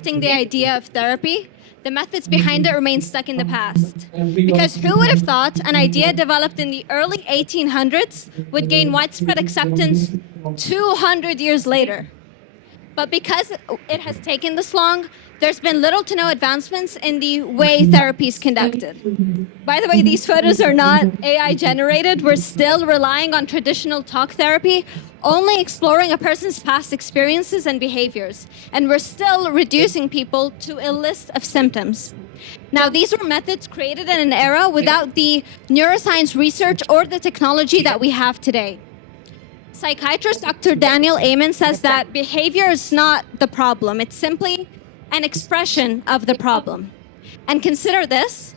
accepting the idea of therapy, the methods behind it remain stuck in the past. Because who would have thought an idea developed in the early 1800s would gain widespread acceptance 200 years later? But because it has taken this long, there's been little to no advancements in the way therapy is conducted. By the way, these photos are not AI generated. We're still relying on traditional talk therapy, only exploring a person's past experiences and behaviors. And we're still reducing people to a list of symptoms. Now, these were methods created in an era without the neuroscience research or the technology that we have today. Psychiatrist Dr. Daniel Amen says that behavior is not the problem. It's simply an expression of the problem. And consider this,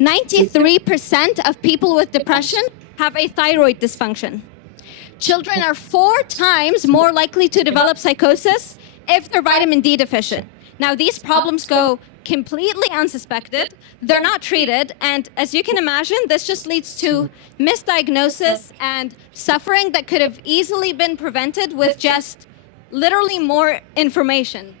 93% of people with depression have a thyroid dysfunction. Children are 4 times more likely to develop psychosis if they're vitamin D deficient. Now, these problems go completely unsuspected, they're not treated, and as you can imagine, this just leads to misdiagnosis and suffering that could have easily been prevented with just literally more information.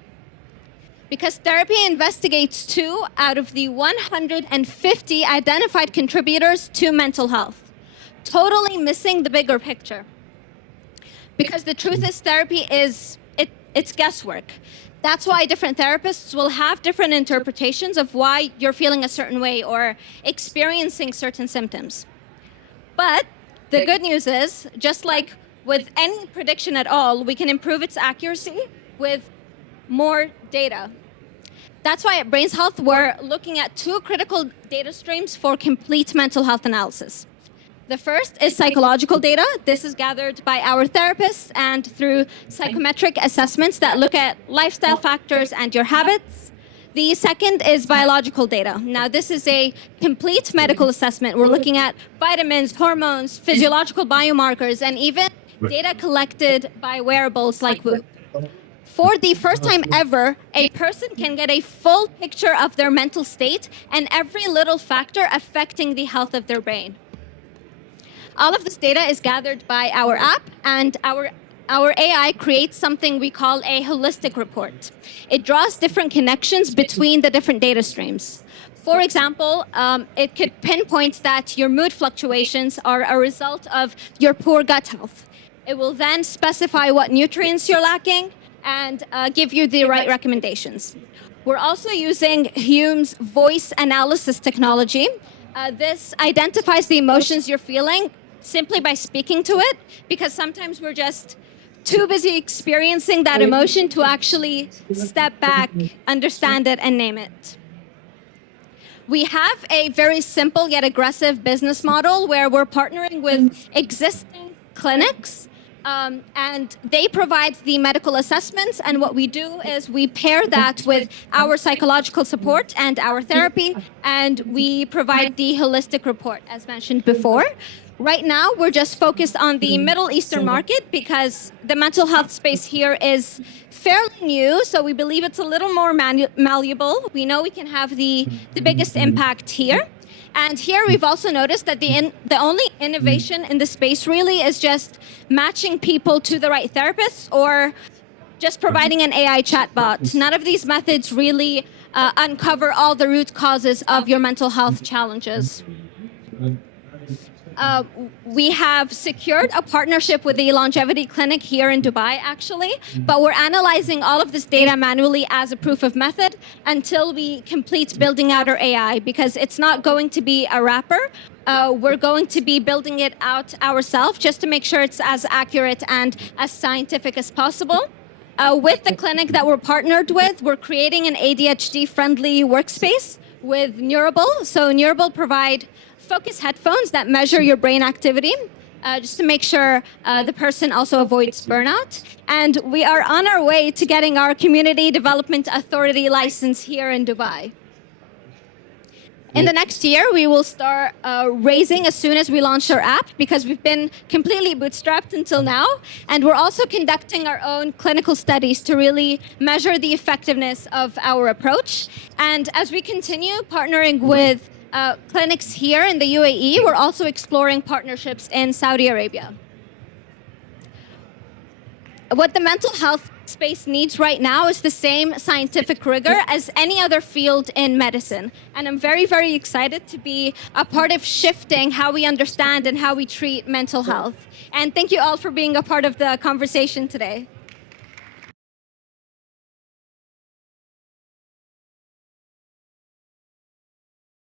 Because therapy investigates 2 out of the 150 identified contributors to mental health, totally missing the bigger picture. Because the truth is, therapy it's guesswork. That's why different therapists will have different interpretations of why you're feeling a certain way or experiencing certain symptoms. But the good news is, just like with any prediction at all, we can improve its accuracy with more data. That's why at Brains Health, we're looking at 2 critical data streams for complete mental health analysis. The first is psychological data. This is gathered by our therapists and through psychometric assessments that look at lifestyle factors and your habits. The second is biological data. Now, this is a complete medical assessment. We're looking at vitamins, hormones, physiological biomarkers, and even data collected by wearables like Whoop. For the first time ever, a person can get a full picture of their mental state and every little factor affecting the health of their brain. All of this data is gathered by our app, and our AI creates something we call a holistic report. It draws different connections between the different data streams. For example, it could pinpoint that your mood fluctuations are a result of your poor gut health. It will then specify what nutrients you're lacking and give you the right recommendations. We're also using Hume's voice analysis technology. This identifies the emotions you're feeling simply by speaking to it, because sometimes we're just too busy experiencing that emotion to actually step back, understand it, and name it. We have a very simple yet aggressive business model where we're partnering with existing clinics, and they provide the medical assessments, and what we do is we pair that with our psychological support and our therapy, and we provide the holistic report, as mentioned before. Right now, we're just focused on the Middle Eastern market because the mental health space here is fairly new, so we believe it's a little more malleable. We know we can have the biggest impact here. And here we've also noticed that the only innovation in the space really is just matching people to the right therapists or just providing an AI chatbot. None of these methods really uncover all the root causes of your mental health challenges. We have secured a partnership with the longevity clinic here in Dubai, actually, but we're analyzing all of this data manually as a proof of method until we complete building out our AI, because it's not going to be a wrapper. We're going to be building it out ourselves just to make sure it's as accurate and as scientific as possible. With the clinic that we're partnered with, we're creating an ADHD-friendly workspace with Neurable. So Neurable provide focus headphones that measure your brain activity, just to make sure the person also avoids burnout. And we are on our way to getting our Community Development Authority license here in Dubai. In the next year, we will start raising as soon as we launch our app, because we've been completely bootstrapped until now. And we're also conducting our own clinical studies to really measure the effectiveness of our approach. And as we continue partnering with clinics here in the UAE, we're also exploring partnerships in Saudi Arabia. What the mental health space needs right now is the same scientific rigor as any other field in medicine. And I'm very, very excited to be a part of shifting how we understand and how we treat mental health. And thank you all for being a part of the conversation today.